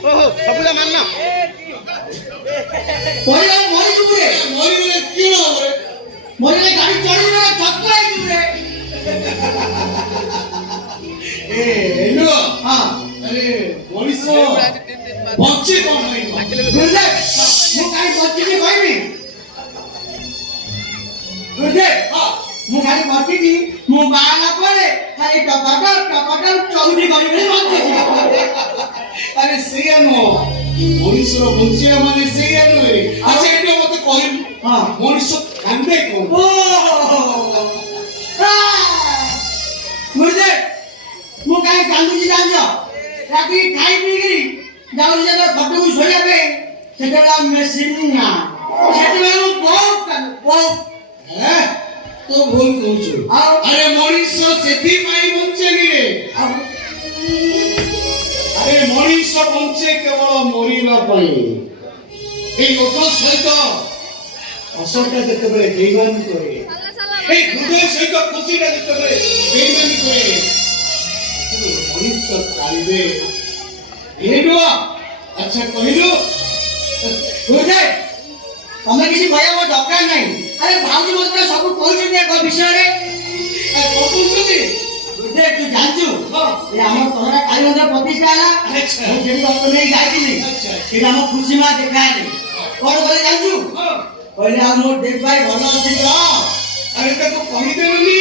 ओहो सबुला मानना ପରିବାର ମରିଯିବୁ ରେ ମରିଗଲେ କିଣ ହବ ରେ ମରିଲେ ଗାଡ଼ି ଚଢ଼ିବୁ ରେ ଥକ୍କା ହେଇଯିବୁ ରେ ଏ ହେଲୋ ହଁ अरे मनीष बच्चे कौन है गुरुदेव ମୁଁ କାହିଁ ବଞ୍ଚିଛି କହିବି ଗୁରୁଦେବ ମୁଁ ଖାଲି ବଞ୍ଚିଛି ମୁଁ ବାହା ହେଲା ପରେ ଖାଲି ଟପଟର ଚଉଠି କରିବି ବଞ୍ଚିଛି अरे सेया नो मनीष रो बंचिया माने सेया नो रे अच्छा एटो मते कहबी हां मनीष कांदे कोन ओ गुरुदेव ମୁଁ କାହିଁ କାନ୍ଦୁଛି ଜାଣିଛ ରାତି ଖାଇ ପିଇକିରି ଯାଉଛି ଯେତେବେଳେ ଖଟକୁ ଶୋଇବା ପାଇଁ ସେତେବେଳେ ମେସିନ୍ ନା ସେଥିପାଇଁ ମୁଁ ବହୁତ तो भूल कहूछु अरे मनीष सेठी माई बंचेनी रे अरे मनीष बंचे केवल मरिबा पई ए ओठ सहित असरटा जेतेबेले बेईमानी करे ए हृदय सहित खुशीटा जेतेबेले बेईमानी करे मनीष कालिबे एडो अच्छा कहिलो गुरुदेव ତମେ କିଛି କହିବା ମୋ ଦରକାର ନାହିଁ ଆରେ ଭାଉजी ମୋତେ ସବୁ କହୁଛନ୍ତି ଏକ ବିଷୟରେ କହୁଛନ୍ତି ଗୁରୁଦେବ ତୁ ଜାଣିଛୁ ଏ ଆମ ତୋରା କାଲି ମଧ୍ୟ ପ୍ରତିଷ୍ଠା ହେଲା ମୁଁ ସେଠି ରକ୍ତ ନେଇ ଯାଇଥିଲି ସେଠି ଆମ ଖୁସି ମା ଦେଖା ହେଲେ କଣ କଲେ ଜାଣିଛୁ କହିଲେ ଆଉ ମୋ ଦେବ ଭାଇ ଭଲ ଅଛି ତ ଆରେ ତାକୁ କହିଦେଲୁନି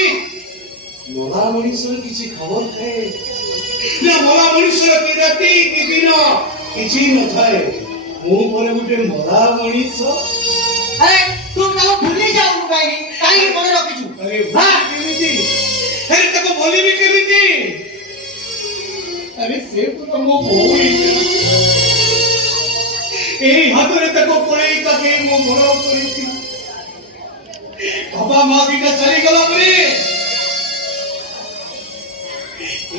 ମଲା ମଣିଷର କିଛି ଖବର ଥାଏ ନା ମଲା ମଣିଷର କି ରାତି କି ଦିନ କିଛି ନଥାଏ ମୁଁ ପରେ ଗୋଟେ ମଲା ମଣିଷ अरे तू ताको भूली जाऊ काई मने रखिछु अरे वाह केमिति अरे ताको बोली भी केमिति अरे से तो मो बोई ए हातरे ताको पळेई काके मो बड़ करिति बाबा मां दिका चली गला परे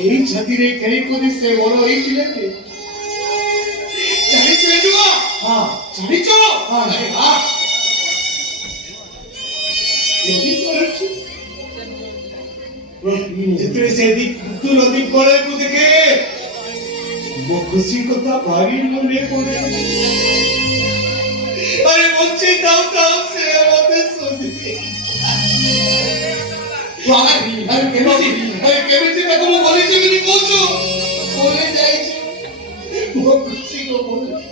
ए छाती रे खेई कोनी से बड़ होई थिले चली चलुआ हां चली चलो हां अरे वाह जितने से अधिक तू नदी पड़े को देखे वो खुशी को था भारी मने पड़े अरे बच्चे ताऊ से मते सोदी अरे केमिति ताको मो बोली जेमिति कहछु बोले जाइछु वो खुशी को बोले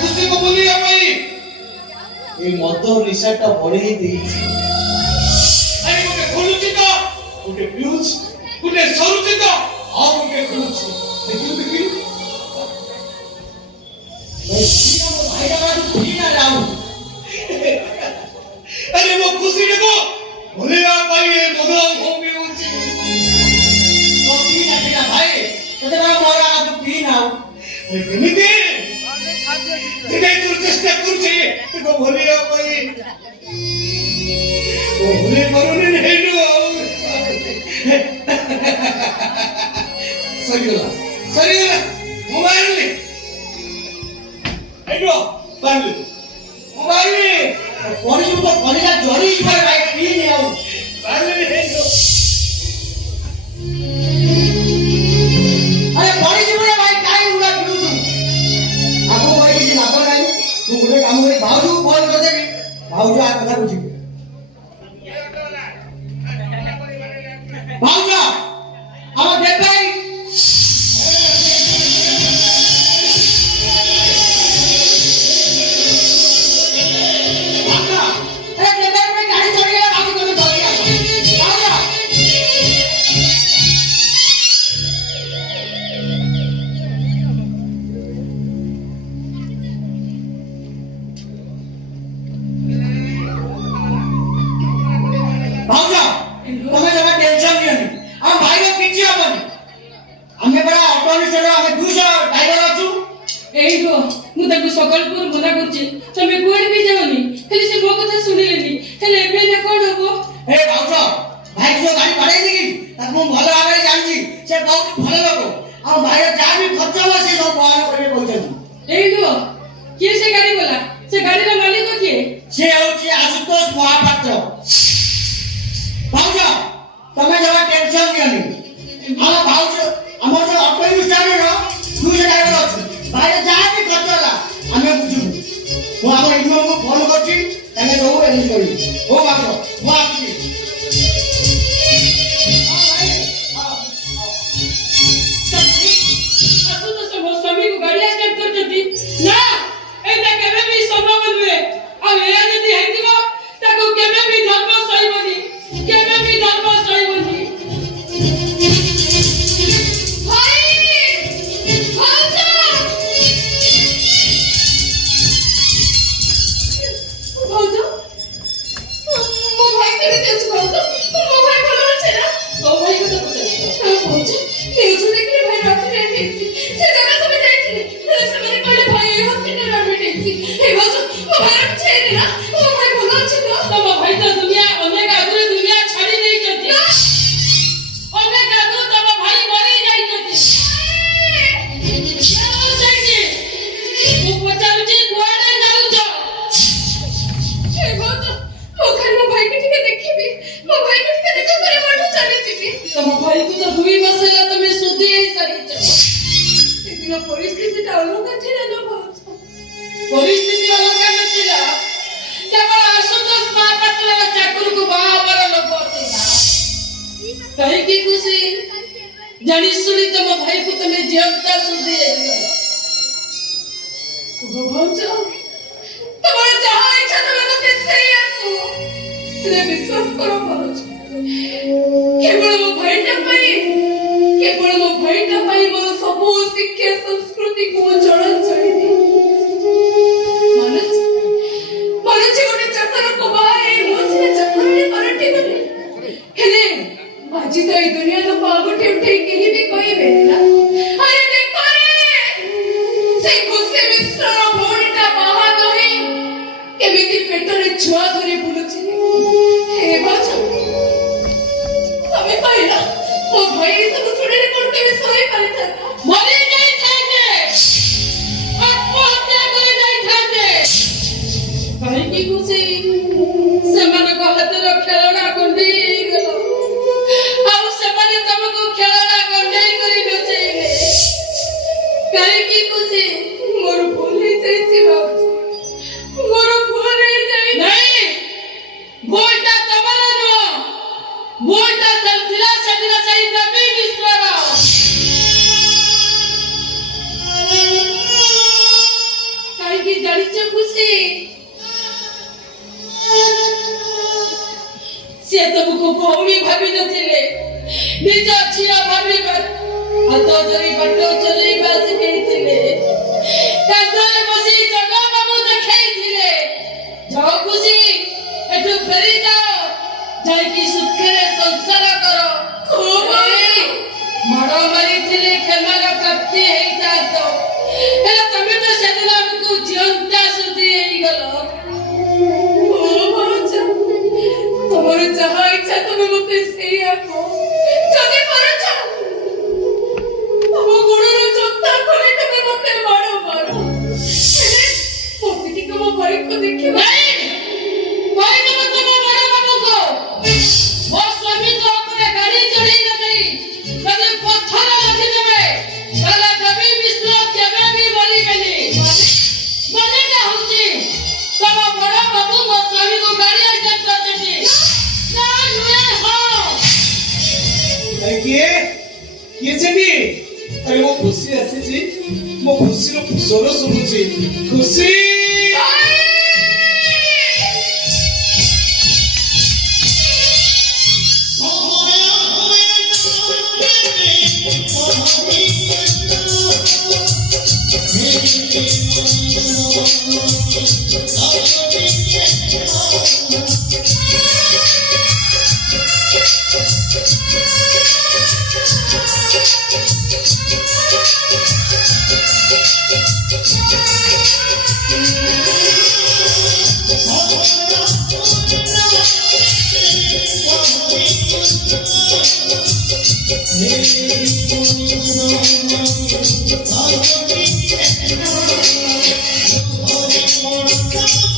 खुशी को बोलिया भाई ये मदर निशाटा बढ़े देइछि अरे गोटे खोलुछि तो गोटे पिउछ गोटे सरुछि तो आ गोटे खोलुछि देखियो देखियो भाई भाई का पी ना जाऊ अरे वो खुशी देखो बोलिया भाई ये मदर हो पिउछि तो पी ना भाई तते बड़ा मोरा तू पी ना अरे केमिति जिने तू चेष्टा करछे तो भलिया भाई ओ भले करूनी हेडो सरीला मोबाइल ले हेडो बांध मोबाइल ले परिसु तो कलिजा जरी भाई भाई पी ने आऊ बांध ले हेडो अरे परिसु रे भाई काई उड़ा पिउछु आको भाई କିଛି ଲାଭ ନାହିଁ तू ଗୋଟେ କାମ କରି ଭାଉଜୁ ଫୋन କରି ଦେବି भाउजू आ कथा बुझी भाउज हम देख भाई सकलपुर मना करछि तमे कोड भी जाओनी खाली से मो कथा सुनिलेनी खाली एबे ने कोन हबो ए भाउज भाई जो गाड़ी पड़े दी तब मु भलो भाबे जानछि से बहुत भलो लोग आ भाई जा भी खर्च हो से सब बहन करबे कहछन एई दो के से गाड़ी बोला से गाड़ी रा मालिक के से होछि आशुतोष महापात्र ଏମିତି କରିବି। ହଉ ମାତ୍ର ମୁଁ ଆସୁଛି। ସ୍ୱାମୀକୁ ଗାଡି ଆକ୍ସିଡେଣ୍ଟ କରିଛନ୍ତି ନା ଏଇଟା କେବେ ବି ସମ୍ଭବ ନୁହେଁ। ଆଉ ଏହା ଯଦି ହେଇଥିବ ତାକୁ କେବେ ବି ଧର୍ମ ସହିବନି, କେବେ ବି ଧର୍ମ ସହିବନି। ପରିସ୍ଥିତିଟା ଅଲଗା ଥିଲା ନା ଭାଉଜ? ପରିସ୍ଥିତି ଅଲଗା ନଥିଲା, କେବଳ ଆଶୁତୋଷ ମହାପାତ୍ରର ଚାକରକୁ ବାହା ହବାର ଲୋଭ ଥିଲା। କାହିଁକି ଖୁସି ଜାଣି ଶୁଣି ତମ ଭାଇକୁ ତମେ ଝିଅଟା ସୁଧି ହେଇଗଲ। ଭାଉଜ ତମର ଯାହା ଇଚ୍ଛା ତମେ ମତେ ସେଇଆ କୁହ, ହେଲେ ବିଶ୍ୱାସ କର ଭାଉଜ, କେବଳ ମୋ ଭାଇଟା ପାଇଁ ମୋର ସବୁ ଶିକ୍ଷା ସଂସ୍କୃତିକୁ ମୁଁ ଜଣା ଛାଡ଼ିଦିଏ। ମାନୁଛି ଗୋଟେ ଚାକରକୁ ବାହା ହେଇ ମୋ ସିନା ଚାକରାଣୀ ପାଲଟି ଗଲି, ହେଲେ ଆଜି ତ ଏଇ ଦୁନିଆ ଲୋକ ଆଙ୍ଗୁଠି ଉଠେଇ କେହି ବି କହିବେନି ନା, ଆରେ ଦେଖ ସେ ଖୁସି ମିଶ୍ରର ଭଉଣୀଟା ବାହା ନହେଇ କେମିତି ପେଟରେ ଛୁଆ ଧରି ବୁଲୁଛି। ହେ ଭାଉଜ ତମେ କହିଲ ମୋ ଭାଇ ସବୁ ଶୁଣିଲେ କଣ କେବେ ସହି ପାରିଥାନ୍ତା? ମରି ଯାଇଥାନ୍ତେ, ଆତ୍ମହତ୍ୟା କରି ଯାଇଥାନ୍ତେ। କାହିଁକି ଖୁସି ସେମାନଙ୍କ ହାତର ଖେଳଣା କୁଣ୍ଡେଇ ହେଇଗଲ, ଆଉ ସେମାନେ ତମକୁ ଖେଳଣା କଣ୍ଡେଇ କରି ନଚେଇଲେ। କାହିଁକି ଖୁସି? ମୋର ଭୁଲ ହେଇଯାଇଛି ଭାଉଜ, ମୋର ଭୁଲ ହେଇଯାଇଛି। ନାଇଁ, ଭୁଲଟା ତମର ନୁହଁ, ଭୁଲଟା ଥିଲା ସେଦିନ ସେଇ ଦେବୀ ମିଶ୍ରର। କାହିଁକି ଜାଣିଛ ଖୁସି? ସେ ତମକୁ ଭଉଣୀ ଭାବି ନଥିଲେ, ନିଜ ଝିଅ ଭାବି ହାତ ଧରି ବାଟ ଚଲେଇବା ଶିଖେଇଥିଲେ, କାନ୍ଧରେ ବସି ଜଗା ବାବୁ ଦେଖେଇଥିଲେ। ଯାଅ ଖୁସି, ଏଠୁ ଫେରି ଯାଅ, ଯାଇକି ସୁଖରେ ସଂସାର କର। ମାଡ଼ ମାରିଥିଲେ କ୍ଷମାର ପ୍ରାପ୍ତି ହେଇଥାନ୍ତ, ହେଲେ ତମେ ତ ସେଦିନ ଆମକୁ ଜିଅନ୍ତା ସୁଧି ହେଇଗଲ। ତମର ଯାହା ଇଚ୍ଛା ତମେ ମତେ ସେଇଆ କୁହ, ଯଦି ପାରୁଛ ତମ ଗୋଡର ଜୋତା ଖୋଲି ତମେ ମତେ ମାଡ଼ ମାର, ହେଲେ ମତେ ଟିକେ ମୋ ଭାଇକୁ ଦେଖିବ। କହିଦେବ ତମ ବଡ ବାବୁକୁ, ମୋ ସ୍ୱାମୀଙ୍କ ଉପରେ ଗାଡି ଚଢେଇ ନଯାଇ ଯଦି ପଥର ରଖିଦେବେ ତାହେଲେ ଦେବୀ ମିଶ୍ର କେବେ ବି ମରିବେନି। ମନେଟା ହଉଛି ତମ ବଡ ବାବୁ ମୋ ସ୍ୱାମୀକୁ ଗାଡି ଆକ୍ସିଡେଣ୍ଟ କରିଛନ୍ତି। ନା ନୁହେଁ? ହଁ। କିଏ କିଏ ସେଠି? ଆରେ ମୋ ଖୁସି ଆସିଛି, ମୋ ଖୁସିର ସ୍ୱର ଶୁଣୁଛି। ଖୁସି Come on.